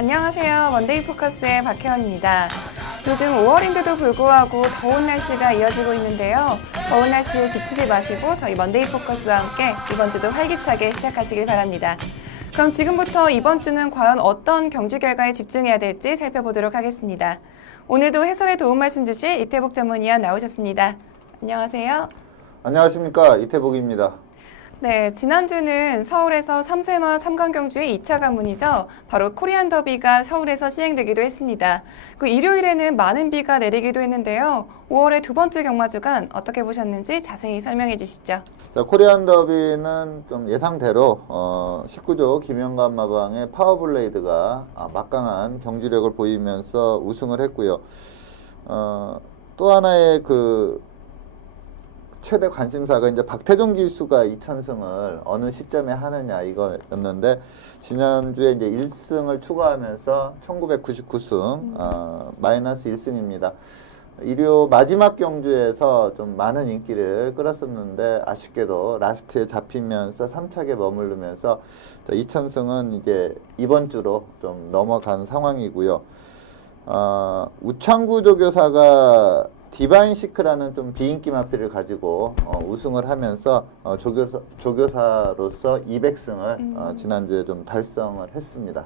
안녕하세요. 먼데이 포커스의 박혜원입니다. 요즘 5월인데도 불구하고 더운 날씨가 이어지고 있는데요. 더운 날씨에 지치지 마시고 저희 먼데이 포커스와 함께 이번 주도 활기차게 시작하시길 바랍니다. 그럼 지금부터 이번 주는 과연 어떤 경주 결과에 집중해야 될지 살펴보도록 하겠습니다. 오늘도 해설에 도움 말씀 주실 이태복 전문위원 나오셨습니다. 안녕하세요. 안녕하십니까, 이태복입니다. 네, 지난주는 서울에서 3세마 3강 경주의 2차 관문이죠. 바로 코리안 더비가 서울에서 시행되기도 했습니다. 그 일요일에는 많은 비가 내리기도 했는데요. 5월의 두 번째 경마 주간 어떻게 보셨는지 자세히 설명해 주시죠. 자, 코리안 더비는 좀 예상대로 19조 김영관 마방의 파워블레이드가 막강한 경주력을 보이면서 우승을 했고요. 또 하나의 최대 관심사가 이제 박태종 기수가 2,000승을 어느 시점에 하느냐 이거였는데, 지난주에 이제 1승을 추가하면서 1999승, 마이너스 1승입니다. 일요 마지막 경주에서 좀 많은 인기를 끌었었는데, 아쉽게도 라스트에 잡히면서 3착에 머무르면서 2,000승은 이제 이번 주로 좀 넘어간 상황이고요. 우창구 조교사가 디바인 시크라는 좀 비인기 마필을 가지고 우승을 하면서 조교사로서 200승을 지난주에 좀 달성을 했습니다.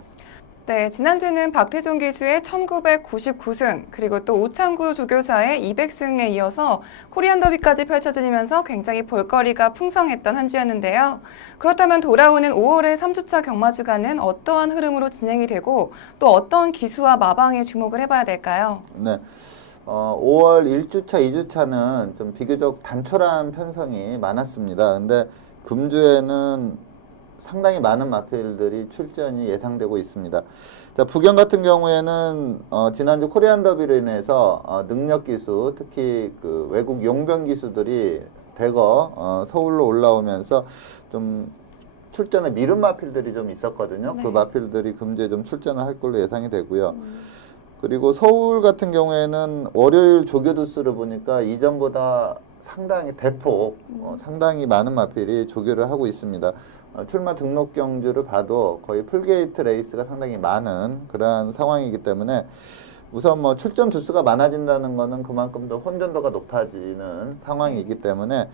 네, 지난주는 박태종 기수의 1999승, 그리고 또 우창구 조교사의 200승에 이어서 코리안 더비까지 펼쳐지면서 굉장히 볼거리가 풍성했던 한 주였는데요. 그렇다면 돌아오는 5월의 3주차 경마주간은 어떠한 흐름으로 진행이 되고 또 어떤 기수와 마방에 주목을 해봐야 될까요? 네. 5월 1주차, 2주차는 좀 비교적 단촐한 편성이 많았습니다. 근데 금주에는 상당히 많은 마필들이 출전이 예상되고 있습니다. 자, 부경 같은 경우에는 지난주 코리안 더비로 인해서 능력 기수, 특히 그 외국 용병 기수들이 대거 서울로 올라오면서 좀 출전에 미룬 마필들이 좀 있었거든요. 네. 그 마필들이 금주에 좀 출전을 할 걸로 예상이 되고요. 그리고 서울 같은 경우에는 월요일 조교두수를 보니까 이전보다 상당히 대폭 상당히 많은 마필이 조교를 하고 있습니다. 출마 등록 경주를 봐도 거의 풀게이트 레이스가 상당히 많은 그러한 상황이기 때문에 우선 뭐 출전 두수가 많아진다는 것은 그만큼 더 혼전도가 높아지는 상황이기 때문에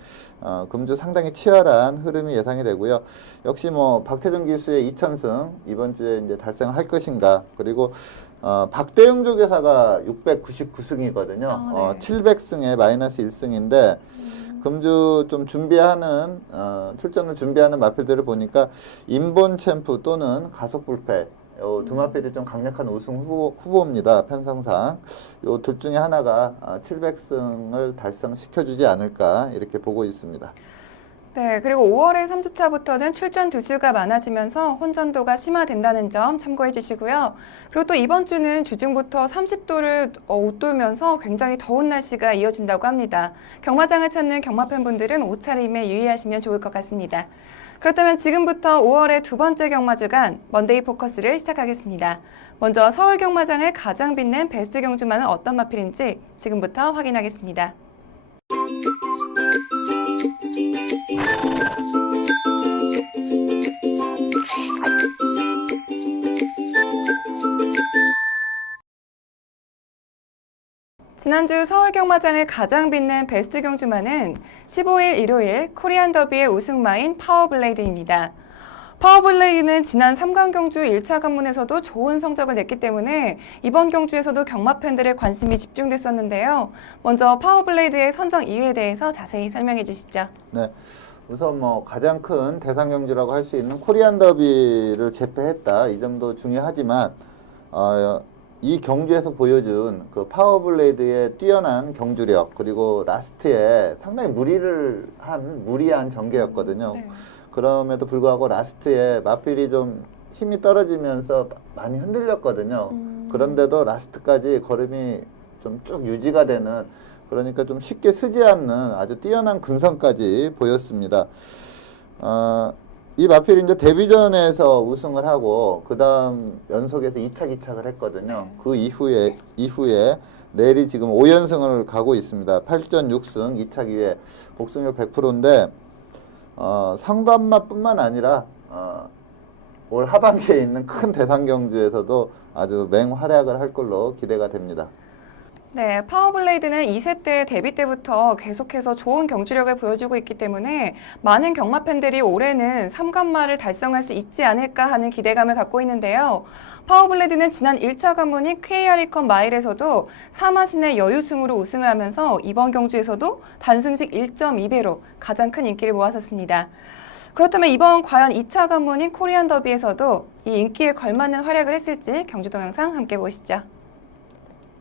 금주 상당히 치열한 흐름이 예상이 되고요. 역시 뭐 박태종 기수의 2,000승 이번 주에 이제 달성할 것인가, 그리고 박대영 조교사가 699승이거든요. 네. 700승에 마이너스 1승인데 금주 좀 준비하는 출전을 준비하는 마필들을 보니까 인본 챔프 또는 가속 불패, 요 두 마필이 좀 강력한 우승 후보입니다. 편성상 요 둘 중에 하나가 700승을 달성시켜주지 않을까 이렇게 보고 있습니다. 네, 그리고 5월의 3주차부터는 출전 두수가 많아지면서 혼전도가 심화된다는 점 참고해 주시고요. 그리고 또 이번 주는 주중부터 30도를 웃돌면서 굉장히 더운 날씨가 이어진다고 합니다. 경마장을 찾는 경마 팬분들은 옷차림에 유의하시면 좋을 것 같습니다. 그렇다면 지금부터 5월의 두 번째 경마주간 먼데이 포커스를 시작하겠습니다. 먼저 서울 경마장을 가장 빛낸 베스트 경주마는 어떤 마필인지 지금부터 확인하겠습니다. 지난주 서울 경마장을 가장 빛낸 베스트 경주마는 15일 일요일 코리안 더비의 우승마인 파워블레이드입니다. 파워블레이드는 지난 3강 경주 1차 관문에서도 좋은 성적을 냈기 때문에 이번 경주에서도 경마 팬들의 관심이 집중됐었는데요. 먼저 파워블레이드의 선정 이유에 대해서 자세히 설명해 주시죠. 네. 우선 뭐 가장 큰 대상 경주라고 할 수 있는 코리안 더비를 제패했다, 이 점도 중요하지만 이 경주에서 보여준 그 파워블레이드의 뛰어난 경주력, 그리고 라스트에 상당히 무리한 전개였거든요. 네. 그럼에도 불구하고 라스트에 마필이 좀 힘이 떨어지면서 많이 흔들렸거든요. 그런데도 라스트까지 걸음이 좀 쭉 유지가 되는, 그러니까 좀 쉽게 쓰지 않는 아주 뛰어난 근성까지 보였습니다. 이 마필이 이제 데뷔전에서 우승을 하고 그 다음 연속해서 2차 기착을 했거든요. 그 이후에 내일이 지금 5연승을 가고 있습니다. 8전 6승 2차 기회, 복승률 100%인데 상관마뿐만 아니라 올 하반기에 있는 큰 대상 경주에서도 아주 맹활약을 할 걸로 기대가 됩니다. 네, 파워블레이드는 2세 때 데뷔 때부터 계속해서 좋은 경주력을 보여주고 있기 때문에 많은 경마 팬들이 올해는 3관마를 달성할 수 있지 않을까 하는 기대감을 갖고 있는데요. 파워블레이드는 지난 1차 관문인 KRE컵 마일에서도 3마신의 여유승으로 우승을 하면서 이번 경주에서도 단승식 1.2배로 가장 큰 인기를 모았었습니다. 그렇다면 이번 과연 2차 관문인 코리안 더비에서도 이 인기에 걸맞는 활약을 했을지 경주 동영상 함께 보시죠.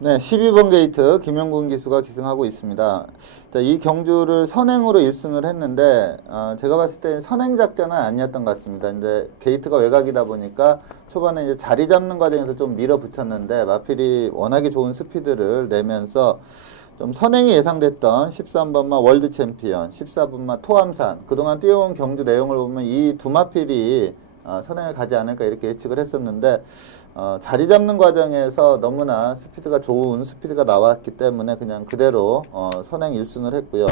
네, 12번 게이트 김영군 기수가 기승하고 있습니다. 자, 이 경주를 선행으로 1승을 했는데 제가 봤을 때 선행 작전은 아니었던 것 같습니다. 이제 게이트가 외곽이다 보니까 초반에 이제 자리 잡는 과정에서 좀 밀어붙였는데 마필이 워낙에 좋은 스피드를 내면서 좀 선행이 예상됐던 13번마 월드 챔피언, 14번마 토암산 그동안 뛰어온 경주 내용을 보면 이 두 마필이 선행을 가지 않을까 이렇게 예측을 했었는데 자리 잡는 과정에서 너무나 스피드가 좋은 스피드가 나왔기 때문에 그냥 그대로 선행 1순을 했고요.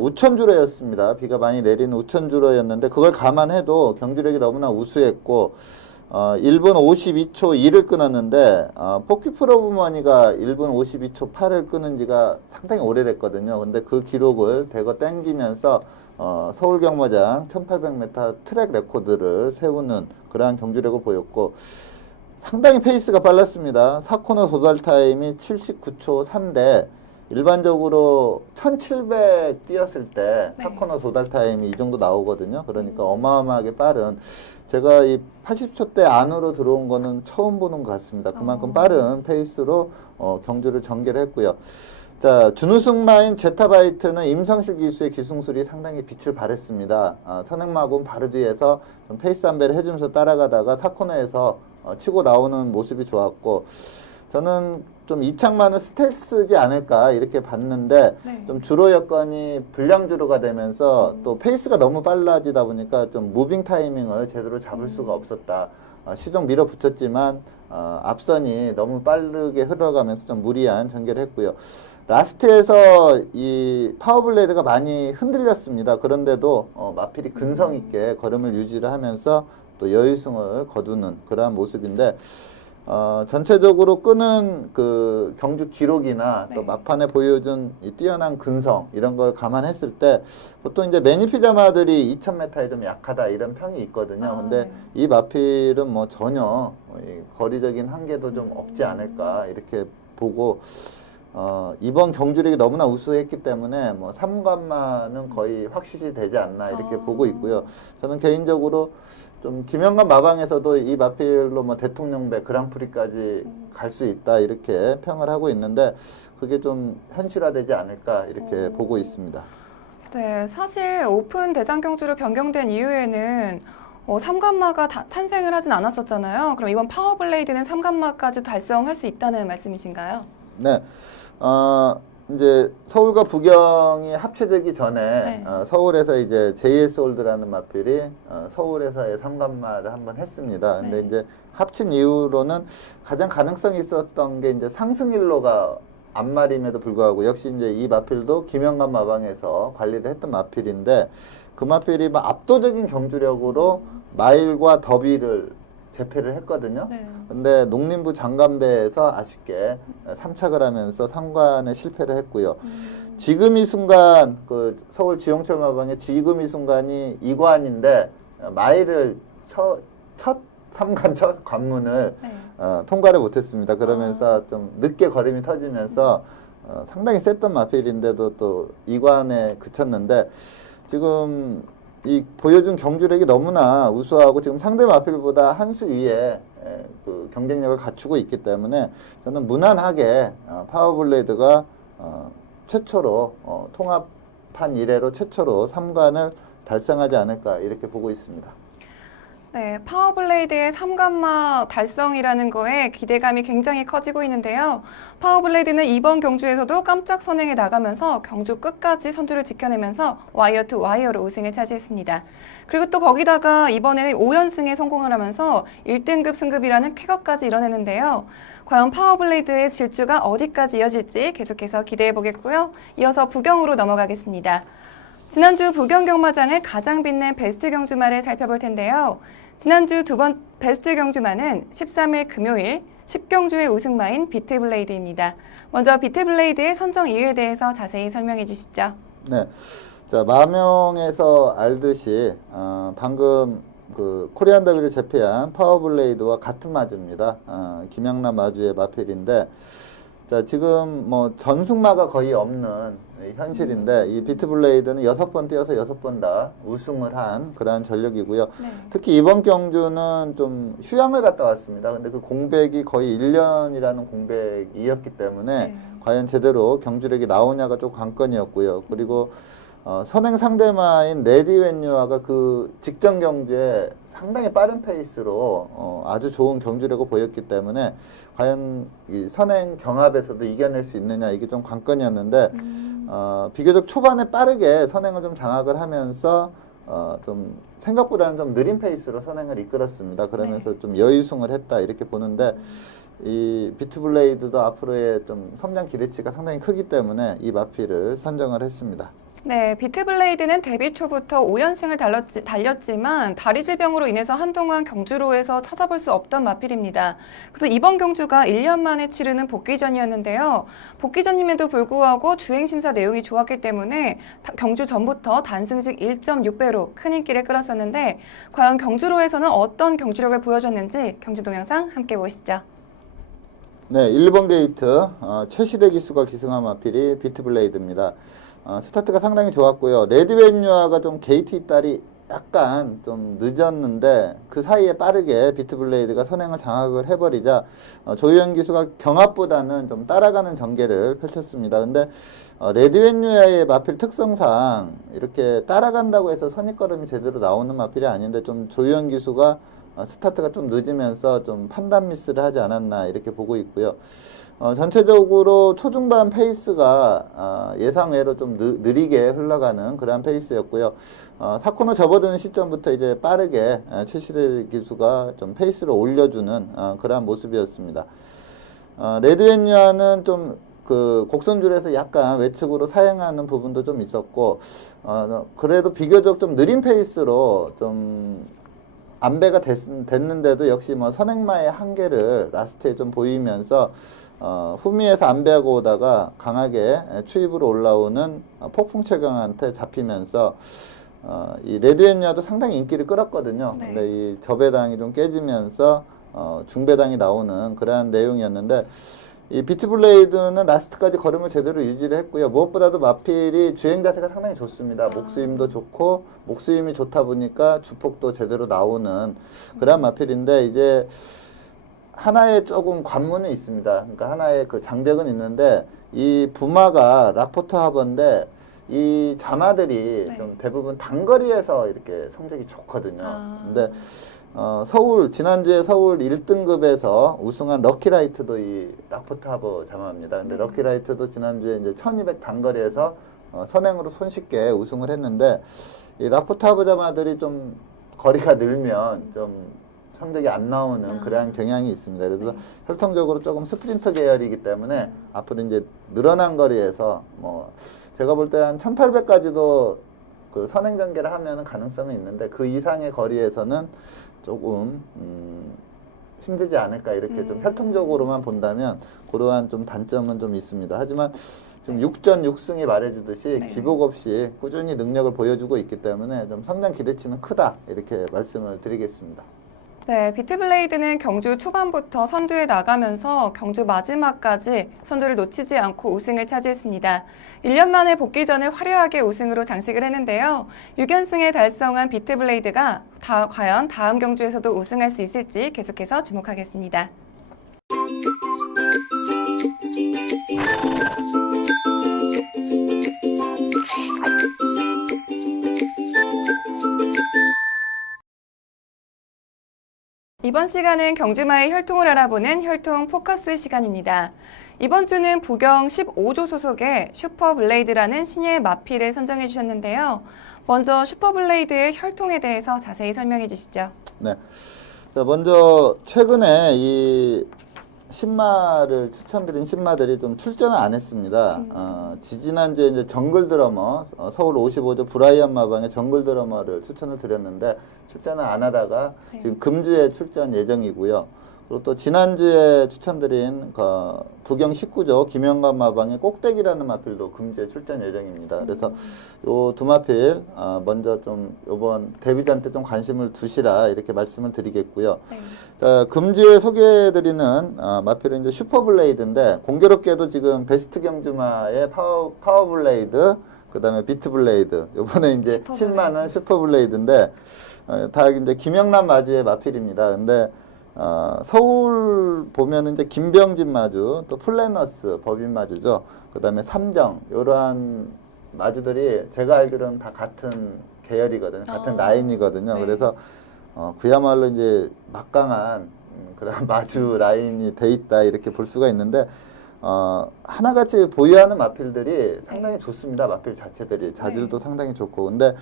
우천주로였습니다. 비가 많이 내리는 우천주로였는데 그걸 감안해도 경주력이 너무나 우수했고 1분 52초 2를 끊었는데 포키 프로브머니가 1분 52초 8을 끊은 지가 상당히 오래됐거든요. 근데 그 기록을 대거 땡기면서 서울경마장 1800m 트랙 레코드를 세우는 그러한 경주력을 보였고 상당히 페이스가 빨랐습니다. 4코너 도달 타임이 79초 3대 일반적으로 1700 뛰었을 때 4코너 도달 타임이 이 정도 나오거든요. 그러니까 어마어마하게 빠른 제가 이 80초대 안으로 들어온 거는 처음 보는 것 같습니다. 그만큼 빠른 페이스로 경주를 전개를 했고요. 자, 준우승마인 제타바이트는 임성실 기수의 기승술이 상당히 빛을 발했습니다. 선행마군 바로 뒤에서 좀 페이스 안배를 해주면서 따라가다가 4코너에서 치고 나오는 모습이 좋았고 저는 좀 이창만은 스텔스지 않을까 이렇게 봤는데 좀 주로 여건이 불량주로가 되면서 또 페이스가 너무 빨라지다 보니까 좀 무빙 타이밍을 제대로 잡을 수가 없었다. 시종 밀어붙였지만 앞선이 너무 빠르게 흘러가면서 좀 무리한 전개를 했고요. 라스트에서 이 파워블레이드가 많이 흔들렸습니다. 그런데도 마필이 근성 있게 걸음을 유지를 하면서 또 여유승을 거두는 그러한 모습인데 전체적으로 끄는 그 경주 기록이나 또 막판에 보여준 이 뛰어난 근성 이런 걸 감안했을 때 보통 이제 매니피자마들이 2000m에 좀 약하다 이런 평이 있거든요. 근데 이 마필은 뭐 전혀 이 거리적인 한계도 좀 없지 않을까 이렇게 보고 이번 경주력이 너무나 우수했기 때문에 뭐 3관마는 거의 확실시 되지 않나 이렇게 보고 있고요. 저는 개인적으로 좀 김영관 마방에서도 이 마필로 뭐 대통령배 그랑프리까지 갈 수 있다 이렇게 평을 하고 있는데 그게 좀 현실화되지 않을까 이렇게 보고 있습니다. 네, 사실 오픈 대상 경주로 변경된 이후에는 3관마가 탄생을 하진 않았었잖아요. 그럼 이번 파워블레이드는 3관마까지 달성할 수 있다는 말씀이신가요? 네. 이제 서울과 부경이 합쳐지기 전에 서울에서 이제 JS 홀드라는 마필이 서울에서의 3관마를 한번 했습니다. 근데 이제 합친 이후로는 가장 가능성이 있었던 게 이제 상승일로가 앞말임에도 불구하고 역시 이제 이 마필도 김영관 마방에서 관리를 했던 마필인데 그 마필이 막 압도적인 경주력으로 마일과 더비를 재패를 했거든요. 근데 농림부 장관배에서 아쉽게 3착을 하면서 3관에 실패를 했고요. 지금 이 순간 그 서울 지용철 마방의 지금 이 순간이 2관인데 마일을 첫 3관 첫 관문을 통과를 못했습니다. 그러면서 좀 늦게 걸음이 터지면서 상당히 셌던 마필인데도 또 2관에 그쳤는데 지금 이 보여준 경주력이 너무나 우수하고 지금 상대 마필보다 한 수 위에 그 경쟁력을 갖추고 있기 때문에 저는 무난하게 파워블레이드가 최초로 통합한 이래로 최초로 3관을 달성하지 않을까 이렇게 보고 있습니다. 네, 파워블레이드의 3관마 달성이라는 거에 기대감이 굉장히 커지고 있는데요. 파워블레이드는 이번 경주에서도 깜짝 선행에 나가면서 경주 끝까지 선두를 지켜내면서 와이어 투 와이어로 우승을 차지했습니다. 그리고 또 거기다가 이번에 5연승에 성공을 하면서 1등급 승급이라는 쾌거까지 이뤄내는데요. 과연 파워블레이드의 질주가 어디까지 이어질지 계속해서 기대해 보겠고요. 이어서 부경으로 넘어가겠습니다. 지난주 부경 경마장을 가장 빛낸 베스트 경주마를 살펴볼 텐데요. 지난주 두 번 베스트 경주마는 13일 금요일 10경주의 우승마인 비트블레이드입니다. 먼저 비트블레이드의 선정 이유에 대해서 자세히 설명해 주시죠. 네. 자, 마명에서 알듯이 방금 그 코리안 더비를 제패한 파워블레이드와 같은 마주입니다. 김양남 마주의 마필인데, 자, 지금 뭐 전승마가 거의 없는 현실인데, 이 비트블레이드는 6번 뛰어서 6번 다 우승을 한 그러한 전력이고요. 네. 특히 이번 경주는 좀 휴양을 갔다 왔습니다. 근데 그 공백이 거의 1년이라는 공백이었기 때문에 네. 과연 제대로 경주력이 나오냐가 좀 관건이었고요. 그리고 선행 상대마인 레디웬유아가 그 직전 경주에 상당히 빠른 페이스로 아주 좋은 경주력을 보였기 때문에 과연 이 선행 경합에서도 이겨낼 수 있느냐, 이게 좀 관건이었는데 비교적 초반에 빠르게 선행을 좀 장악을 하면서 좀 생각보다는 좀 느린 페이스로 선행을 이끌었습니다. 그러면서 좀 여유승을 했다, 이렇게 보는데 이 비트블레이드도 앞으로의 좀 성장 기대치가 상당히 크기 때문에 이 마필을 선정을 했습니다. 네, 비트블레이드는 데뷔 초부터 5연승을 달렸지만 다리 질병으로 인해서 한동안 경주로에서 찾아볼 수 없던 마필입니다. 그래서 이번 경주가 1년 만에 치르는 복귀전이었는데요. 복귀전임에도 불구하고 주행심사 내용이 좋았기 때문에 경주 전부터 단승식 1.6배로 큰 인기를 끌었었는데 과연 경주로에서는 어떤 경주력을 보여줬는지 경주 동영상 함께 보시죠. 네, 1번 게이트 최시대 기수가 기승한 마필이 비트블레이드입니다. 스타트가 상당히 좋았고요. 레디웬유아가 좀 게이트 이탈이 약간 좀 늦었는데 그 사이에 빠르게 비트블레이드가 선행을 장악을 해버리자 조유현 기수가 경합보다는 좀 따라가는 전개를 펼쳤습니다. 근데 레디웬유아의 마필 특성상 이렇게 따라간다고 해서 선입걸음이 제대로 나오는 마필이 아닌데 좀 조유현 기수가 스타트가 좀 늦으면서 좀 판단 미스를 하지 않았나, 이렇게 보고 있고요. 전체적으로 초중반 페이스가 예상외로 좀 느리게 흘러가는 그러한 페이스였고요. 4코너 접어드는 시점부터 이제 빠르게 최시대 기수가 좀 페이스를 올려주는 그러한 모습이었습니다. 레드웬유아는 좀 그 곡선줄에서 약간 외측으로 사행하는 부분도 좀 있었고, 그래도 비교적 좀 느린 페이스로 좀 안배가 됐는데도 역시 뭐 선행마의 한계를 라스트에 좀 보이면서 후미에서 안배하고 오다가 강하게 추입으로 올라오는 폭풍철강한테 잡히면서 이 레드웬유아도 상당히 인기를 끌었거든요. 네. 근데 이 저배당이 좀 깨지면서 중배당이 나오는 그러한 내용이었는데, 이 비트블레이드는 라스트까지 걸음을 제대로 유지를 했고요. 무엇보다도 마필이 주행 자세가 상당히 좋습니다. 목수임도 좋고, 목수임이 좋다 보니까 주폭도 제대로 나오는 그런 마필인데, 이제 하나의 조금 관문은 있습니다. 그러니까 하나의 그 장벽은 있는데, 이 부마가 락포트 하버인데 이 자마들이 네. 좀 대부분 단거리에서 이렇게 성적이 좋거든요. 근데 지난주에 서울 1등급에서 우승한 럭키라이트도 이 락포트 하버 자마입니다. 근데 럭키라이트도 지난주에 이제 1200 단거리에서 선행으로 손쉽게 우승을 했는데, 이 락포트 하버 자마들이 좀 거리가 늘면 좀 성적이 안 나오는 그러한 경향이 있습니다. 그래서 혈통적으로 조금 스프린터 계열이기 때문에 앞으로 이제 늘어난 거리에서 뭐 제가 볼 때 한 1800까지도 그 선행 전개를 하면 가능성은 있는데, 그 이상의 거리에서는 조금 힘들지 않을까, 이렇게 좀 혈통적으로만 본다면 그러한 좀 단점은 좀 있습니다. 하지만 지금 6전 6승이 말해주듯이 기복 없이 꾸준히 능력을 보여주고 있기 때문에 좀 성장 기대치는 크다, 이렇게 말씀을 드리겠습니다. 네, 비트블레이드는 경주 초반부터 선두에 나가면서 경주 마지막까지 선두를 놓치지 않고 우승을 차지했습니다. 1년 만에 복귀전을 화려하게 우승으로 장식을 했는데요. 6연승에 달성한 비트블레이드가 과연 다음 경주에서도 우승할 수 있을지 계속해서 주목하겠습니다. 이번 시간은 경주마의 혈통을 알아보는 혈통 포커스 시간입니다. 이번 주는 부경 15조 소속의 슈퍼블레이드라는 신예의 마필을 선정해 주셨는데요. 먼저 슈퍼블레이드의 혈통에 대해서 자세히 설명해 주시죠. 네. 자, 먼저 최근에 이 신마를 추천드린 신마들이 좀 출전을 안 했습니다. 지지난주에 이제 정글 드러머, 서울 55조 브라이언 마방의 정글 드러머를 추천을 드렸는데 출전을 안 하다가 네. 지금 금주에 출전 예정이고요. 그리고 또 지난주에 추천드린 그 부경 19조 김영관 마방의 꼭대기라는 마필도 금주에 출전 예정입니다. 그래서 요 두 마필 먼저 좀 요번 데뷔전 때 좀 관심을 두시라 이렇게 말씀을 드리겠고요. 네. 자, 금주에 소개해드리는 마필은 이제 슈퍼블레이드인데 공교롭게도 지금 베스트 경주마의 파워블레이드, 그 다음에 비트블레이드, 요번에 이제 슈퍼블레이드. 신마는 슈퍼블레이드인데 다 이제 김영란 마주의 마필입니다. 근데 서울 보면은 이제 김병진 마주, 또 플래너스 법인 마주죠. 그 다음에 삼정, 이러한 마주들이 제가 알기로는 다 같은 계열이거든요. 같은 라인이거든요. 네. 그래서 그야말로 이제 막강한 그런 마주 라인이 돼 있다 이렇게 볼 수가 있는데 하나같이 보유하는 마필들이 상당히 좋습니다. 마필 자체들이 자질도 상당히 좋고 근데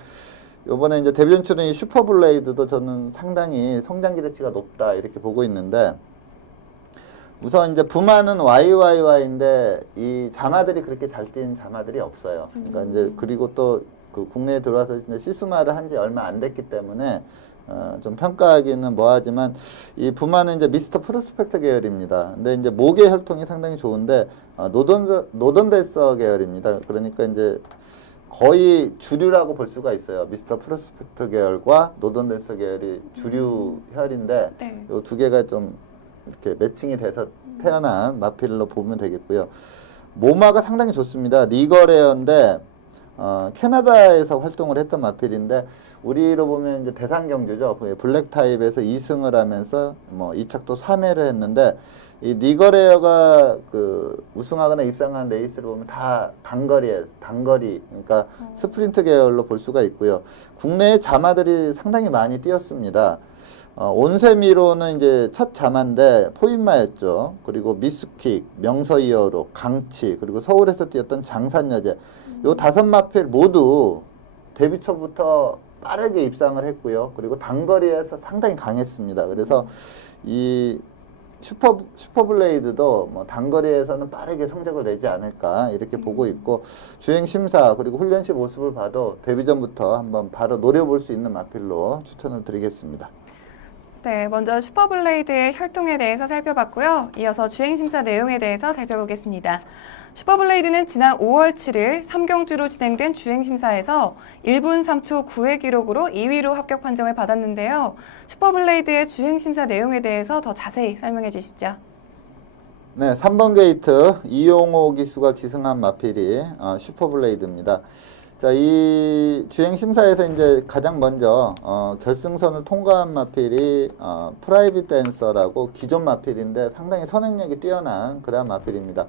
요번에 이제 데뷔전 출연이 슈퍼블레이드도 저는 상당히 성장 기대치가 높다 이렇게 보고 있는데 우선 이제 부마는 YYY인데 이 자마들이 그렇게 잘 뛴 자마들이 없어요. 그러니까 이제 그리고 또 그 국내에 들어와서 이제 시스마를 한 지 얼마 안 됐기 때문에 좀 평가하기는 뭐하지만 이 부마는 이제 미스터 프로스펙터 계열입니다. 근데 이제 목의 혈통이 상당히 좋은데 노던데서 계열입니다. 그러니까 이제 거의 주류라고 볼 수가 있어요. 미스터 프로스펙터 계열과 노던데서 계열이 주류 혈인데 네. 이 두 개가 좀 이렇게 매칭이 돼서 태어난 마필로 보면 되겠고요. 모마가 상당히 좋습니다. 리거레어인데 캐나다에서 활동을 했던 마필인데 우리로 보면 이제 대상 경주죠. 블랙 타입에서 2승을 하면서 뭐 2착도 3회를 했는데 이 리거레어가 그 우승하거나 입상한 레이스를 보면 다 단거리 그러니까 스프린트 계열로 볼 수가 있고요. 국내의 자마들이 상당히 많이 뛰었습니다. 온세미로는 이제 첫 자마인데 포인마였죠. 그리고 미스킥, 명서이어로, 강치, 그리고 서울에서 뛰었던 장산여제. 요 5마필 모두 데뷔 초부터 빠르게 입상을 했고요. 그리고 단거리에서 상당히 강했습니다. 그래서 이 슈퍼블레이드도 뭐 단거리에서는 빠르게 성적을 내지 않을까 이렇게 보고 있고 주행 심사 그리고 훈련시 모습을 봐도 데뷔전부터 한번 바로 노려볼 수 있는 마필로 추천을 드리겠습니다. 네, 먼저 슈퍼블레이드의 혈통에 대해서 살펴봤고요. 이어서 주행심사 내용에 대해서 살펴보겠습니다. 슈퍼블레이드는 지난 5월 7일 3경주로 진행된 주행심사에서 1분 3초 9의 기록으로 2위로 합격 판정을 받았는데요. 슈퍼블레이드의 주행심사 내용에 대해서 더 자세히 설명해 주시죠. 네, 3번 게이트 이용호 기수가 기승한 마필이 슈퍼블레이드입니다. 자, 이 주행 심사에서 이제 가장 먼저 결승선을 통과한 마필이 프라이빗 댄서라고 기존 마필인데 상당히 선행력이 뛰어난 그런 마필입니다.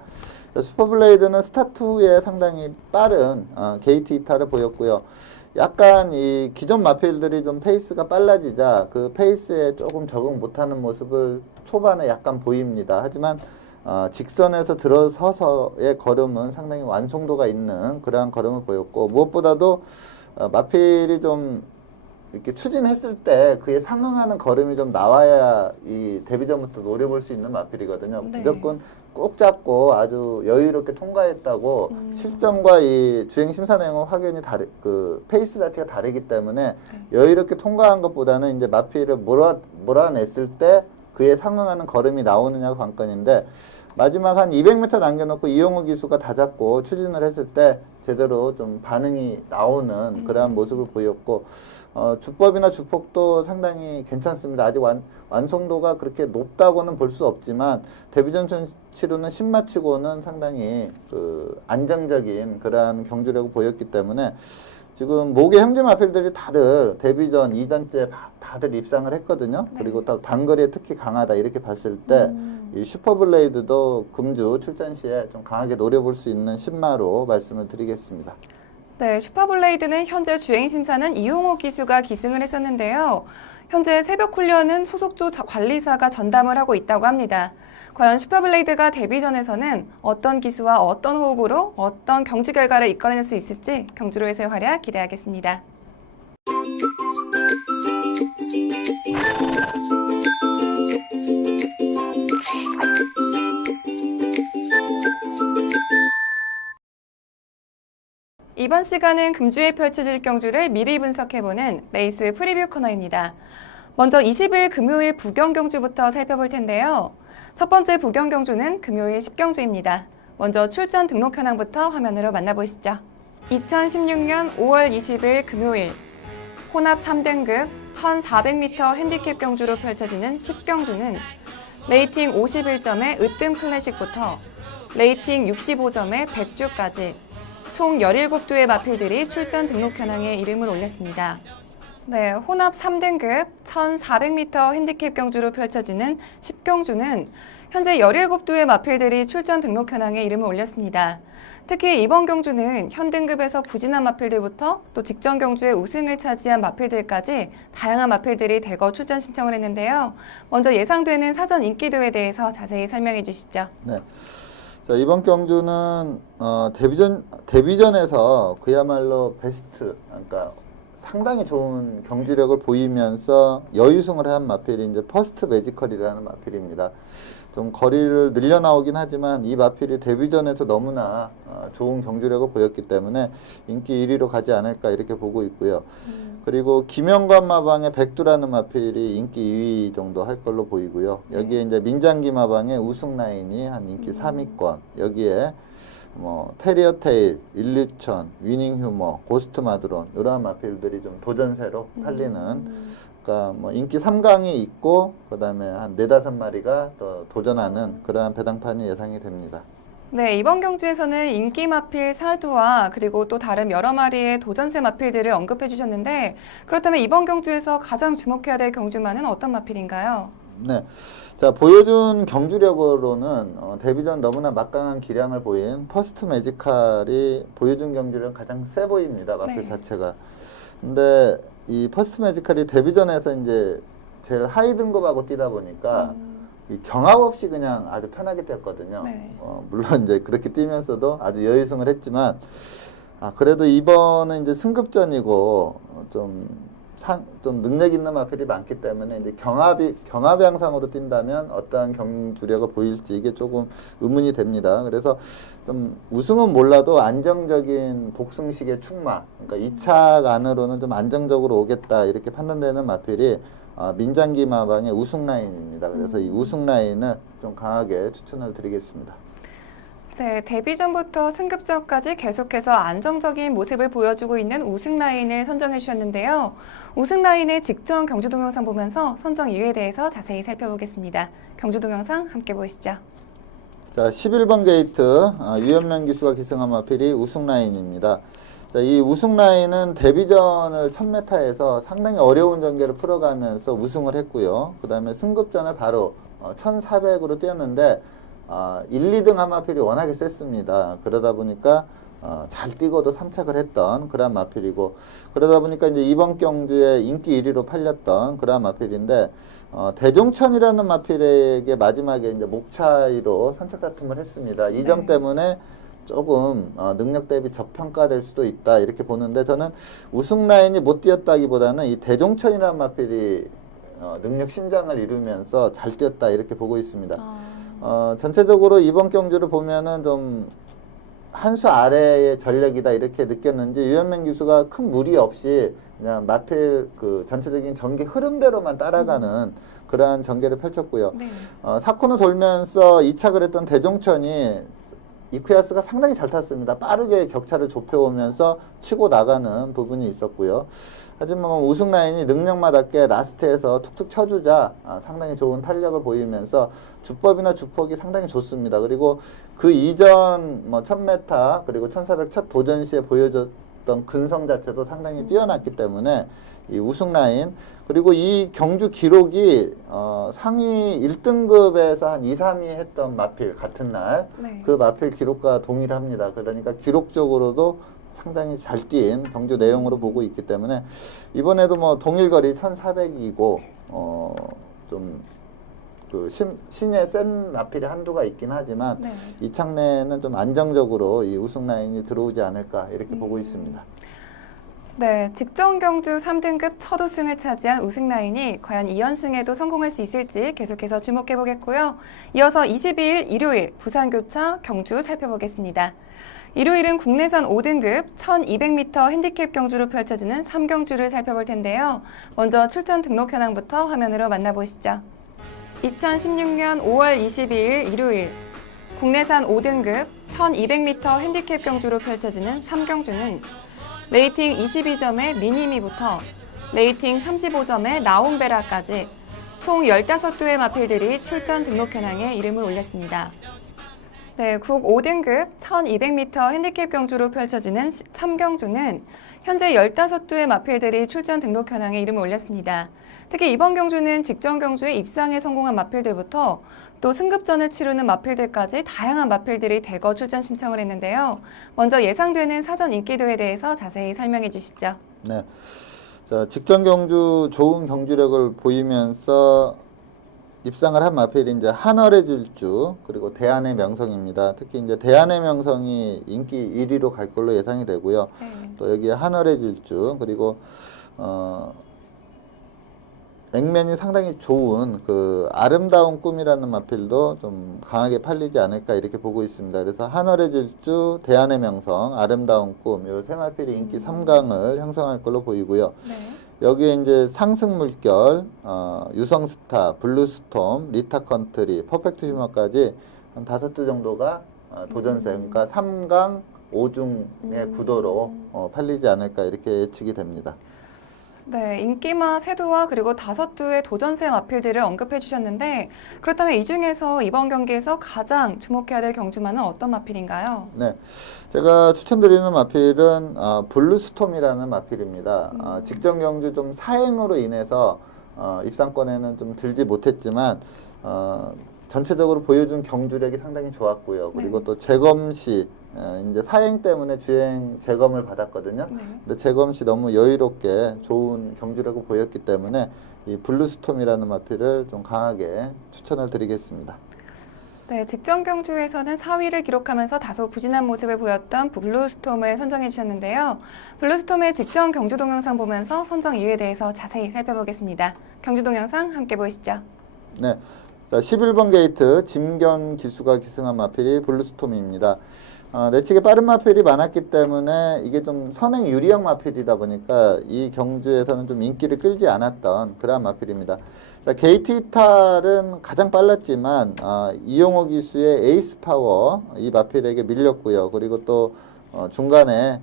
자, 슈퍼블레이드는 스타트 후에 상당히 빠른 게이트 이탈을 보였고요. 약간 이 기존 마필들이 좀 페이스가 빨라지자 그 페이스에 조금 적응 못하는 모습을 초반에 약간 보입니다. 하지만 직선에서 들어서서의 걸음은 상당히 완성도가 있는 그러한 걸음을 보였고 무엇보다도 마필이 좀 이렇게 추진했을 때 그에 상응하는 걸음이 좀 나와야 이 데뷔전부터 노려볼 수 있는 마필이거든요. 네. 무조건 꼭 잡고 아주 여유롭게 통과했다고 실전과 이 주행 심사 내용은 확연히 그 페이스 자체가 다르기 때문에 여유롭게 통과한 것보다는 이제 마필을 몰아냈을 때 그에 상응하는 걸음이 나오느냐가 관건인데 마지막 한 200m 남겨놓고 이용호 기수가 다 잡고 추진을 했을 때 제대로 좀 반응이 나오는 그러한 모습을 보였고 주법이나 주폭도 상당히 괜찮습니다. 아직 완성도가 그렇게 높다고는 볼 수 없지만 데뷔전 치루는 신마치고는 상당히 그 안정적인 그러한 경주력을 보였기 때문에 지금 목의 형제 마필들이 다들 데뷔전 이전째 다들 입상을 했거든요. 네. 그리고 또 단거리에 특히 강하다 이렇게 봤을 때 이 슈퍼블레이드도 금주 출전 시에 좀 강하게 노려볼 수 있는 신마로 말씀을 드리겠습니다. 네, 슈퍼블레이드는 현재 주행심사는 이용호 기수가 기승을 했었는데요. 현재 새벽 훈련은 소속조 관리사가 전담을 하고 있다고 합니다. 과연 슈퍼블레이드가 데뷔전에서는 어떤 기수와 어떤 호흡으로 어떤 경주 결과를 이끌어낼 수 있을지 경주로에서의 활약 기대하겠습니다. 이번 시간은 금주에 펼쳐질 경주를 미리 분석해보는 레이스 프리뷰 코너입니다. 먼저 20일 금요일 부경 경주부터 살펴볼 텐데요. 첫 번째 부경 경주는 금요일 10경주입니다. 먼저 출전 등록 현황부터 화면으로 만나보시죠. 2016년 5월 20일 금요일 혼합 3등급 1400m 핸디캡 경주로 펼쳐지는 10경주는 레이팅 51점의 으뜸 클래식부터 레이팅 65점의 백주까지 총 17두의 마필들이 출전 등록 현황에 이름을 올렸습니다. 네, 혼합 3등급 1400m 핸디캡 경주로 펼쳐지는 10경주는 현재 17두의 마필들이 출전 등록 현황에 이름을 올렸습니다. 특히 이번 경주는 현등급에서 부진한 마필들부터 또 직전 경주에 우승을 차지한 마필들까지 다양한 마필들이 대거 출전 신청을 했는데요. 먼저 예상되는 사전 인기도에 대해서 자세히 설명해 주시죠. 네. 자, 이번 경주는 데뷔전에서 그야말로 베스트, 그러니까 상당히 좋은 경주력을 보이면서 여유승을 한 마필이 이제 퍼스트 매지컬이라는 마필입니다. 좀 거리를 늘려 나오긴 하지만 이 마필이 데뷔전에서 너무나 좋은 경주력을 보였기 때문에 인기 1위로 가지 않을까 이렇게 보고 있고요. 그리고 김영관 마방의 백두라는 마필이 인기 2위 정도 할 걸로 보이고요. 여기에 이제 민장기 마방의 우승 라인이 한 인기 3위권. 여기에 뭐 테리어 테일, 일류천, 위닝 휴머, 고스트 마드론 이러한 마필들이 좀 도전세로 팔리는 그러니까 뭐 인기 3강이 있고 그다음에 한 4-5마리가 더 도전하는 그러한 배당판이 예상이 됩니다. 네, 이번 경주에서는 인기 마필 사두와 그리고 또 다른 여러 마리의 도전세 마필들을 언급해 주셨는데 그렇다면 이번 경주에서 가장 주목해야 될 경주마는 어떤 마필인가요? 네. 자, 보여준 경주력으로는 데뷔전 너무나 막강한 기량을 보인 퍼스트 매지컬이 보여준 경주력은 가장 세 보입니다. 마필 네. 자체가. 근데 이 퍼스트 매지컬이 데뷔전에서 이제 제일 하위 등급하고 뛰다 보니까 이 경합 없이 그냥 아주 편하게 뛰었거든요. 네. 물론 이제 그렇게 뛰면서도 아주 여유승을 했지만 그래도 이번은 이제 승급전이고 좀 능력 있는 마필이 많기 때문에 이제 경합 양상으로 뛴다면 어떠한 경주력을 보일지 이게 조금 의문이 됩니다. 그래서 좀 우승은 몰라도 안정적인 복승식의 축마, 그러니까 2착 안으로는 좀 안정적으로 오겠다 이렇게 판단되는 마필이 민장기 마방의 우승 라인입니다. 그래서 이 우승 라인을 좀 강하게 추천을 드리겠습니다. 네, 데뷔전부터 승급전까지 계속해서 안정적인 모습을 보여주고 있는 우승 라인을 선정해 주셨는데요. 우승 라인의 직전 경주 동영상 보면서 선정 이유에 대해서 자세히 살펴보겠습니다. 경주 동영상 함께 보시죠. 자, 11번 게이트 유현명 기수가 기승한 마필이 우승 라인입니다. 자, 이 우승 라인은 데뷔전을 1000m에서 상당히 어려운 전개를 풀어가면서 우승을 했고요. 그 다음에 승급전을 바로 1400으로 뛰었는데 1, 2등 한 마필이 워낙에 셌습니다. 그러다 보니까 잘 뛰고도 3착을 했던 그런 마필이고 그러다 보니까 이제 이번 경주에 인기 1위로 팔렸던 그런 마필인데 대종천이라는 마필에게 마지막에 이제 목 차이로 선착 다툼을 했습니다. 이 점 때문에 조금 능력 대비 저평가될 수도 있다 이렇게 보는데 저는 우승 라인이 못 뛰었다기보다는 이 대종천이라는 마필이 능력 신장을 이루면서 잘 뛰었다 이렇게 보고 있습니다. 전체적으로 이번 경주를 보면은 좀 한 수 아래의 전력이다 이렇게 느꼈는지 유현명 기수가 큰 무리 없이 그냥 마필 그 전체적인 전개 흐름대로만 따라가는 그러한 전개를 펼쳤고요. 네. 4코너 돌면서 2착을 했던 대종천이 이쿠야스가 상당히 잘 탔습니다. 빠르게 격차를 좁혀오면서 치고 나가는 부분이 있었고요. 하지만 우승 라인이 능력마답게 라스트에서 툭툭 쳐주자 상당히 좋은 탄력을 보이면서 주법이나 주폭이 상당히 좋습니다. 그리고 그 이전 1000m 그리고 1400 첫 도전 시에 보여줬던 근성 자체도 상당히 뛰어났기 때문에 이 우승 라인 그리고 이 경주 기록이 상위 1등급에서 한 2, 3위 했던 마필 같은 날 그 마필 기록과 동일합니다. 그러니까 기록적으로도 상당히 잘 뛴 경주 내용으로 보고 있기 때문에 이번에도 뭐 동일거리 1400이고 좀 그 신의 센 마필이 한두가 있긴 하지만 이 창내는 좀 안정적으로 이 우승 라인이 들어오지 않을까 이렇게 보고 있습니다. 네, 직전 경주 3등급 첫 우승을 차지한 우승 라인이 과연 2연승에도 성공할 수 있을지 계속해서 주목해 보겠고요. 이어서 22일 일요일 부산교차 경주 살펴보겠습니다. 일요일은 국내선 5등급 1200m 핸디캡 경주로 펼쳐지는 3경주를 살펴볼 텐데요. 먼저 출전 등록 현황부터 화면으로 만나보시죠. 2016년 5월 22일 일요일 국내산 5등급 1200m 핸디캡 경주로 펼쳐지는 3경주는 레이팅 22점의 미니미부터 레이팅 35점의 라온베라까지 총 15두의 마필들이 출전 등록 현황에 이름을 올렸습니다. 네, 국 5등급 1200m 핸디캡 경주로 펼쳐지는 3경주는 현재 15두의 마필들이 출전 등록 현황에 이름을 올렸습니다. 특히 이번 경주는 직전 경주에 입상에 성공한 마필들부터 또 승급전을 치르는 마필들까지 다양한 마필들이 대거 출전 신청을 했는데요. 먼저 예상되는 사전 인기도에 대해서 자세히 설명해 주시죠. 네. 자, 직전 경주 좋은 경주력을 보이면서 입상을 한 마필이 이제 한월의 질주 그리고 대안의 명성입니다. 특히 이제 대안의 명성이 인기 1위로 갈 걸로 예상이 되고요. 또 여기 한월의 질주 그리고 액면이 상당히 좋은 그 아름다운 꿈이라는 마필도 좀 강하게 팔리지 않을까 이렇게 보고 있습니다. 그래서 한월의 질주, 대안의 명성, 아름다운 꿈 이 세 마필이 인기 3강을 형성할 걸로 보이고요. 네. 여기에 이제 상승물결, 유성스타, 블루스톰, 리타컨트리, 퍼펙트 휴머까지 한 5두 정도가 도전세, 그러니까 3강 5중의 구도로 팔리지 않을까 이렇게 예측이 됩니다. 네, 인기마 3두와 그리고 5두의 도전세 마필들을 언급해 주셨는데 그렇다면 이 중에서 이번 경기에서 가장 주목해야 될 경주마는 어떤 마필인가요? 네, 제가 추천드리는 마필은 블루스톰이라는 마필입니다. 직전 경주 좀 사행으로 인해서 입상권에는 좀 들지 못했지만 전체적으로 보여준 경주력이 상당히 좋았고요. 그리고 또 재검 시 이제 사행 때문에 주행 재검을 받았거든요. 근데 재검 시 너무 여유롭게 좋은 경주력을 보였기 때문에 이 블루스톰이라는 마필을 좀 강하게 추천을 드리겠습니다. 네, 직전 경주에서는 4위를 기록하면서 다소 부진한 모습을 보였던 블루스톰을 선정해 주셨는데요. 블루스톰의 직전 경주 동영상 보면서 선정 이유에 대해서 자세히 살펴보겠습니다. 경주 동영상 함께 보시죠. 네, 자, 11번 게이트 짐견 기수가 기승한 마필이 블루스톰입니다. 내치기 빠른 마필이 많았기 때문에 이게 좀 선행 유리형 마필이다 보니까 이 경주에서는 좀 인기를 끌지 않았던 그러한 마필입니다. 자, 게이트 이탈은 가장 빨랐지만 이용호 기수의 에이스 파워 이 마필에게 밀렸고요. 그리고 또 중간에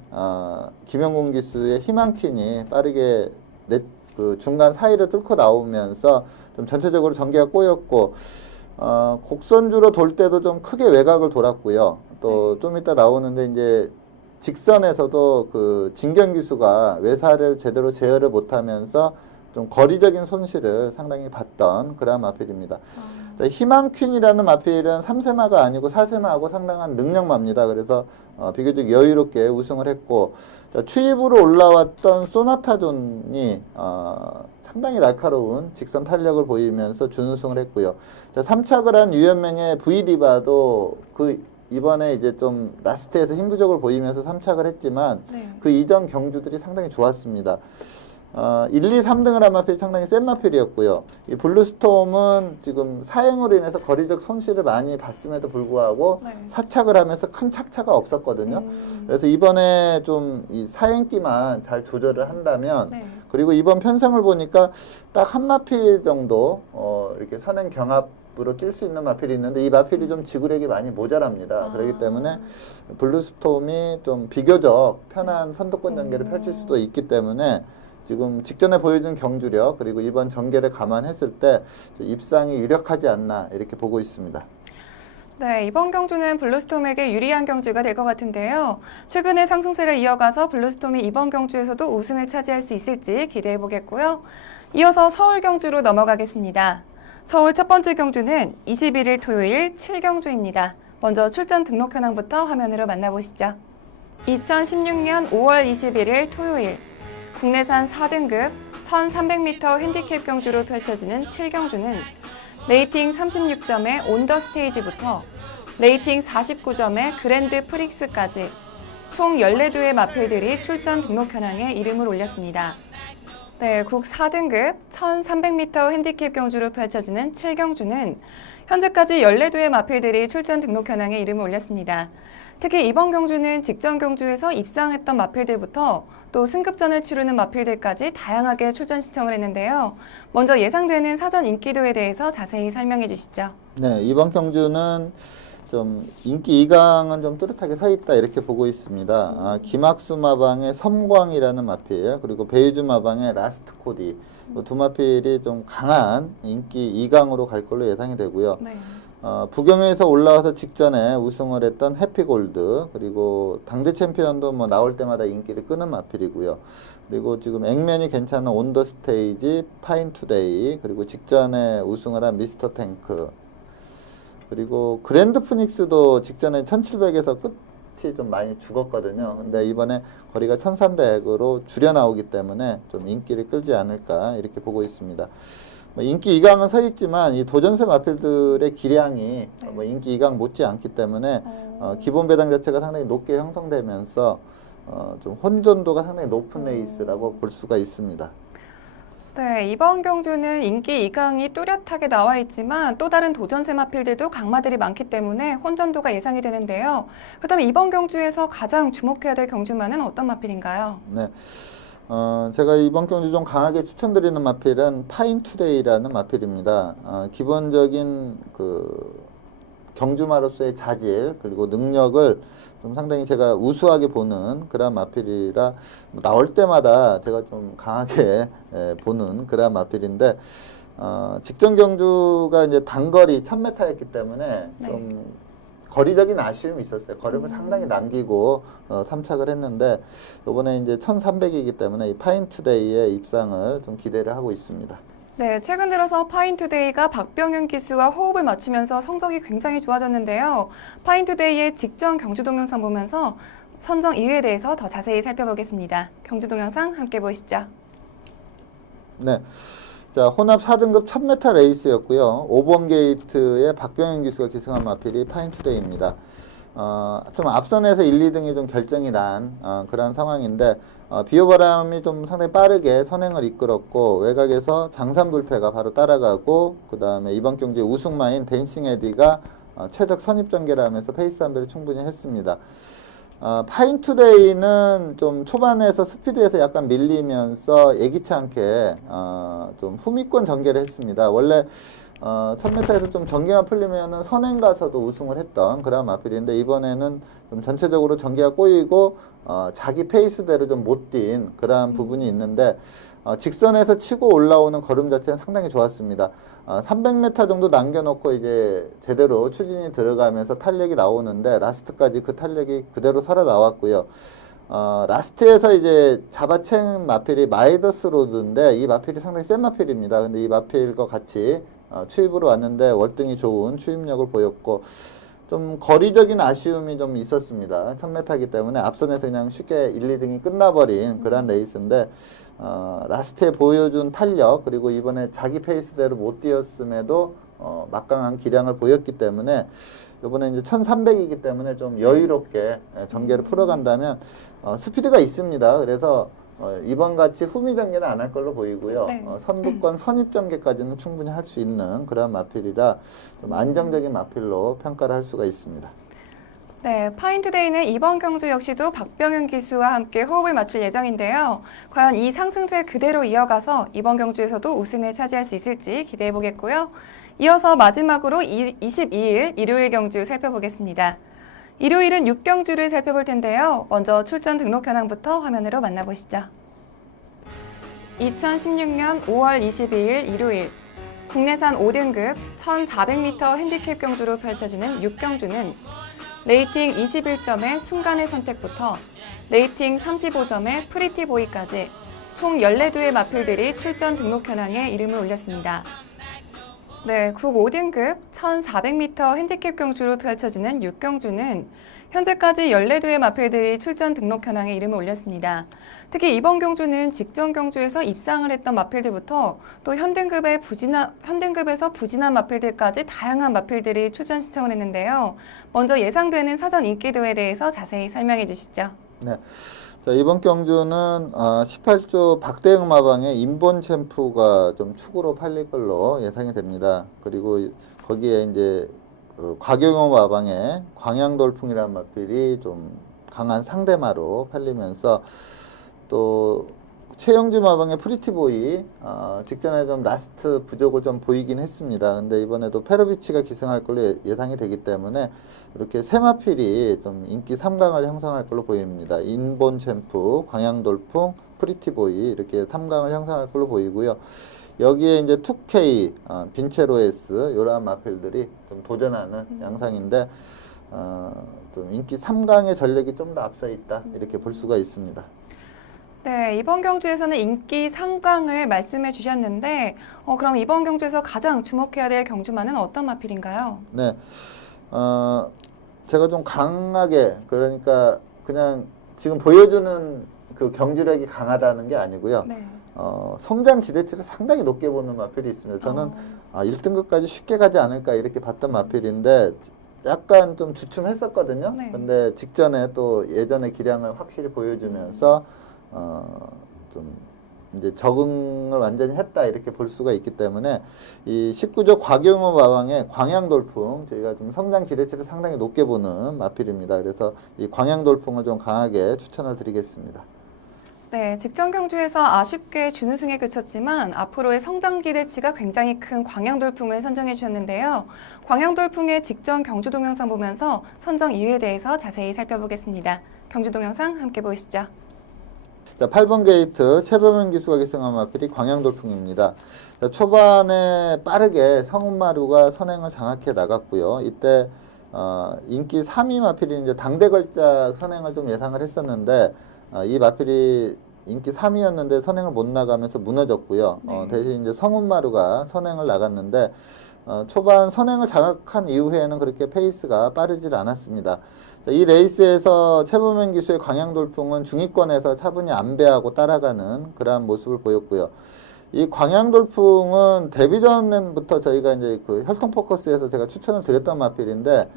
김영곤 기수의 희망퀸이 빠르게 그 중간 사이를 뚫고 나오면서 좀 전체적으로 전개가 꼬였고 곡선주로 돌 때도 좀 크게 외곽을 돌았고요. 또 좀 이따 나오는데 이제 직선에서도 그 진경 기수가 외사를 제대로 제어를 못하면서 좀 거리적인 손실을 상당히 봤던 그런 마필입니다. 자, 희망퀸이라는 마필은 3세마가 아니고 4세마하고 상당한 능력마입니다. 그래서 비교적 여유롭게 우승을 했고 자, 추입으로 올라왔던 소나타존이 상당히 날카로운 직선 탄력을 보이면서 준우승을 했고요. 자, 3착을 한 유연맹의 V디바도 이번에 이제 좀 라스트에서 힘부족을 보이면서 3착을 했지만 그 이전 경주들이 상당히 좋았습니다. 1, 2, 3등을 한 마필이 상당히 센 마필이었고요. 이 블루스톰은 지금 사행으로 인해서 거리적 손실을 많이 봤음에도 불구하고 4착을 하면서 큰 착차가 없었거든요. 그래서 이번에 좀 이 사행기만 잘 조절을 한다면 그리고 이번 편성을 보니까 딱 한 마필 정도 이렇게 선행 경합으로 뛸 수 있는 마필이 있는데 이 마필이 좀 지구력이 많이 모자랍니다. 그렇기 때문에 블루스톰이 좀 비교적 편한 선두권 전개를 펼칠 수도 있기 때문에 지금 직전에 보여준 경주력 그리고 이번 전개를 감안했을 때 입상이 유력하지 않나 이렇게 보고 있습니다. 네, 이번 경주는 블루스톰에게 유리한 경주가 될 것 같은데요. 최근의 상승세를 이어가서 블루스톰이 이번 경주에서도 우승을 차지할 수 있을지 기대해 보겠고요. 이어서 서울 경주로 넘어가겠습니다. 서울 첫 번째 경주는 21일 토요일 7경주입니다. 먼저 출전 등록 현황부터 화면으로 만나보시죠. 2016년 5월 21일 토요일 국내산 4등급 1300m 핸디캡 경주로 펼쳐지는 7경주는 레이팅 36점의 온더 스테이지부터 레이팅 49점의 그랜드 프릭스까지 총 14두의 마필들이 출전 등록 현황에 이름을 올렸습니다. 네, 국 4등급 1300m 핸디캡 경주로 펼쳐지는 7경주는 현재까지 14두의 마필들이 출전 등록 현황에 이름을 올렸습니다. 특히 이번 경주는 직전 경주에서 입상했던 마필들부터 또 승급전을 치르는 마필들까지 다양하게 출전 신청을 했는데요. 먼저 예상되는 사전 인기도에 대해서 자세히 설명해 주시죠. 네, 이번 경주는 좀 인기 2강은 좀 뚜렷하게 서 있다 이렇게 보고 있습니다. 김학수 마방의 섬광이라는 마필, 그리고 베이주 마방의 라스트 코디, 두 마필이 좀 강한 인기 2강으로 갈 걸로 예상이 되고요. 네. 부경에서 올라와서 직전에 우승을 했던 해피골드, 그리고 당대 챔피언도 뭐 나올 때마다 인기를 끄는 마필이고요. 그리고 지금 액면이 괜찮은 온더 스테이지, 파인 투데이, 그리고 직전에 우승을 한 미스터 탱크, 그리고 그랜드 푸닉스도 직전에 1700에서 끝이 좀 많이 죽었거든요. 근데 이번에 거리가 1300으로 줄여 나오기 때문에 좀 인기를 끌지 않을까 이렇게 보고 있습니다. 뭐 인기 2강은 서 있지만 이 도전세 마필들의 기량이 뭐 인기 2강 못지 않기 때문에 기본 배당 자체가 상당히 높게 형성되면서 좀 혼전도가 상당히 높은 레이스라고 볼 수가 있습니다. 네, 이번 경주는 인기 2강이 뚜렷하게 나와 있지만 또 다른 도전세 마필들도 강마들이 많기 때문에 혼전도가 예상이 되는데요. 그렇다면 이번 경주에서 가장 주목해야 될 경주마는 어떤 마필인가요? 네. 제가 이번 경주 좀 강하게 추천드리는 마필은 파인 투데이라는 마필입니다. 기본적인 그 경주마로서의 자질 그리고 능력을 좀 상당히 제가 우수하게 보는 그런 마필이라 나올 때마다 제가 좀 강하게 보는 그런 마필인데 직전 경주가 이제 단거리 1000m였기 때문에 좀 거리적인 아쉬움이 있었어요. 거리를 상당히 남기고 삼착을 했는데 이번에 이제 1300이기 때문에 이 파인 투데이의 입상을 좀 기대를 하고 있습니다. 네, 최근 들어서 파인투데이가 박병윤 기수와 호흡을 맞추면서 성적이 굉장히 좋아졌는데요. 파인투데이의 직전 경주 동영상 보면서 선정 이유에 대해서 더 자세히 살펴보겠습니다. 경주 동영상 함께 보시죠. 네. 자, 혼합 4등급 1000m 레이스였고요. 5번 게이트의 박병윤 기수가 기승한 마필이 파인투데이입니다. 좀 앞선에서 1, 2등이 좀 결정이 난 그런 상황인데 비오바람이 좀 상당히 빠르게 선행을 이끌었고 외곽에서 장산불패가 바로 따라가고 그 다음에 이번 경기의 우승마인 댄싱 에디가 최적 선입 전개를 하면서 페이스 안배를 충분히 했습니다. 파인투데이는 좀 초반에서 스피드에서 약간 밀리면서 예기치 않게 좀 후미권 전개를 했습니다. 원래 1000m에서 좀 전개만 풀리면은 선행 가서도 우승을 했던 그런 마필인데 이번에는 좀 전체적으로 전개가 꼬이고 자기 페이스대로 좀 못 뛴 그런 부분이 있는데 직선에서 치고 올라오는 걸음 자체는 상당히 좋았습니다. 300m 정도 남겨놓고 이제 제대로 추진이 들어가면서 탄력이 나오는데 라스트까지 그 탄력이 그대로 살아 나왔고요. 라스트에서 이제 잡아챈 마필이 마이더스 로드인데 이 마필이 상당히 센 마필입니다. 근데 이 마필과 같이 추입으로 왔는데 월등히 좋은 추입력을 보였고 좀 거리적인 아쉬움이 좀 있었습니다. 1000m이기 때문에 앞선에서 그냥 쉽게 1, 2등이 끝나버린 그런 레이스인데 라스트에 보여준 탄력 그리고 이번에 자기 페이스대로 못 뛰었음에도 막강한 기량을 보였기 때문에 이번에 이제 1300이기 때문에 좀 여유롭게 전개를 풀어간다면 스피드가 있습니다. 그래서 이번 같이 후미 전개는 안 할 걸로 보이고요. 선두권 선입 전개까지는 충분히 할 수 있는 그런 마필이라 좀 안정적인 마필로 평가를 할 수가 있습니다. 네, 파인투데이는 이번 경주 역시도 박병윤 기수와 함께 호흡을 맞출 예정인데요. 과연 이 상승세 그대로 이어가서 이번 경주에서도 우승을 차지할 수 있을지 기대해 보겠고요. 이어서 마지막으로 22일 일요일 경주 살펴보겠습니다. 일요일은 6경주를 살펴볼 텐데요. 먼저 출전 등록 현황부터 화면으로 만나보시죠. 2016년 5월 22일 일요일 국내산 5등급 1400m 핸디캡 경주로 펼쳐지는 6경주는 레이팅 21점의 순간의 선택부터 레이팅 35점의 프리티보이까지 총 14두의 마필들이 출전 등록 현황에 이름을 올렸습니다. 네, 국 5등급 1400m 핸디캡 경주로 펼쳐지는 6경주는 현재까지 14두의 마필들이 출전 등록 현황에 이름을 올렸습니다. 특히 이번 경주는 직전 경주에서 입상을 했던 마필들부터 또 현등급에서 부진한 마필들까지 다양한 마필들이 출전 신청을 했는데요. 먼저 예상되는 사전 인기도에 대해서 자세히 설명해 주시죠. 네. 자, 이번 경주는 18조 박대영 마방의 인본 챔프가 좀 축으로 팔릴 걸로 예상이 됩니다. 그리고 거기에 이제 곽영호 마방의 광양돌풍이라는 마필이 좀 강한 상대마로 팔리면서 또 최영주 마방의 프리티보이 직전에 좀 라스트 부족을 좀 보이긴 했습니다. 근데 이번에도 페로비치가 기승할 걸로 예상이 되기 때문에 이렇게 세 마필이 좀 인기 3강을 형성할 걸로 보입니다. 인본 챔프, 광양돌풍, 프리티보이 이렇게 3강을 형성할 걸로 보이고요. 여기에 이제 2K, 빈체로에스 이러한 마필들이 좀 도전하는 양상인데 좀 인기 3강의 전력이 좀 더 앞서 있다 이렇게 볼 수가 있습니다. 네, 이번 경주에서는 인기 상강을 말씀해 주셨는데 그럼 이번 경주에서 가장 주목해야 될 경주마는 어떤 마필인가요? 네, 제가 좀 강하게 그러니까 그냥 지금 보여주는 그 경주력이 강하다는 게 아니고요. 네. 성장 기대치를 상당히 높게 보는 마필이 있습니다. 저는 1등급까지 쉽게 가지 않을까 이렇게 봤던 마필인데 약간 좀 주춤했었거든요. 네. 근데 직전에 또 예전의 기량을 확실히 보여주면서 좀 이제 적응을 완전히 했다 이렇게 볼 수가 있기 때문에 이 19조 곽영호 마방의 광양돌풍 저희가 좀 성장 기대치를 상당히 높게 보는 마필입니다. 그래서 이 광양돌풍을 좀 강하게 추천을 드리겠습니다. 네, 직전 경주에서 아쉽게 준우승에 그쳤지만 앞으로의 성장 기대치가 굉장히 큰 광양돌풍을 선정해 주셨는데요. 광양돌풍의 직전 경주 동영상 보면서 선정 이유에 대해서 자세히 살펴보겠습니다. 경주 동영상 함께 보시죠. 자, 8번 게이트 최범현 기수가 기승한 마필이 광양돌풍입니다. 자, 초반에 빠르게 성운마루가 선행을 장악해 나갔고요. 이때 인기 3위 마필이 이제 당대걸작 선행을 좀 예상을 했었는데 이 마필이 인기 3위였는데 선행을 못 나가면서 무너졌고요. 네. 대신 이제 성운마루가 선행을 나갔는데 초반 선행을 장악한 이후에는 그렇게 페이스가 빠르질 않았습니다. 이 레이스에서 최범현 기수의 광양돌풍은 중위권에서 차분히 안배하고 따라가는 그러한 모습을 보였고요. 이 광양돌풍은 데뷔 전부터 저희가 이제 그 혈통포커스에서 제가 추천을 드렸던 마필인데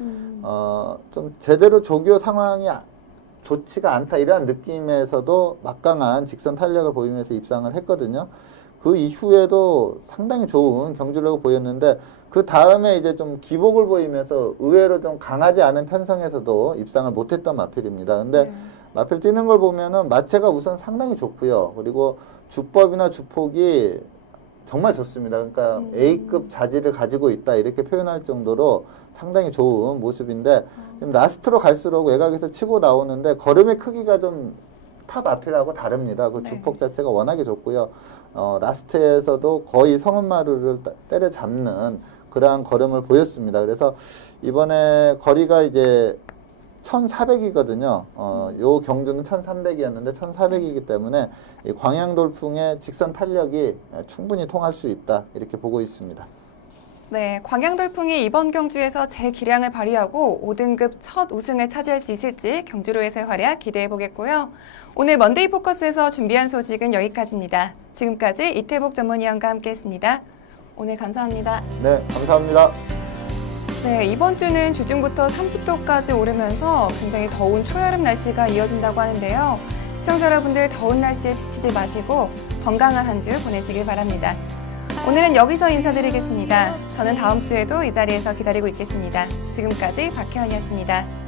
좀 제대로 조교 상황이 좋지가 않다 이러한 느낌에서도 막강한 직선 탄력을 보이면서 입상을 했거든요. 그 이후에도 상당히 좋은 경주력을 보였는데 그 다음에 이제 좀 기복을 보이면서 의외로 좀 강하지 않은 편성에서도 입상을 못했던 마필입니다. 근데 네. 마필 뛰는 걸 보면은 마체가 우선 상당히 좋고요. 그리고 주법이나 주폭이 정말 좋습니다. 그러니까 A급 자질을 가지고 있다 이렇게 표현할 정도로 상당히 좋은 모습인데 지금 라스트로 갈수록 외곽에서 치고 나오는데 걸음의 크기가 좀 탑 앞이라고 다릅니다. 그 주폭 자체가 워낙에 좋고요. 라스트에서도 거의 성운마루를 때려잡는 그러한 걸음을 보였습니다. 그래서 이번에 거리가 이제 1400이거든요. 요 경주는 1300이었는데 1400이기 때문에 이 광양돌풍의 직선 탄력이 충분히 통할 수 있다 이렇게 보고 있습니다. 네, 광양돌풍이 이번 경주에서 제 기량을 발휘하고 5등급 첫 우승을 차지할 수 있을지 경주로에서의 활약 기대해 보겠고요. 오늘 먼데이 포커스에서 준비한 소식은 여기까지입니다. 지금까지 이태복 전문위원과 함께했습니다. 오늘 감사합니다. 네, 감사합니다. 네, 이번 주는 주중부터 30도까지 오르면서 굉장히 더운 초여름 날씨가 이어진다고 하는데요. 시청자 여러분들 더운 날씨에 지치지 마시고 건강한 한 주 보내시길 바랍니다. 오늘은 여기서 인사드리겠습니다. 저는 다음 주에도 이 자리에서 기다리고 있겠습니다. 지금까지 박혜원이었습니다.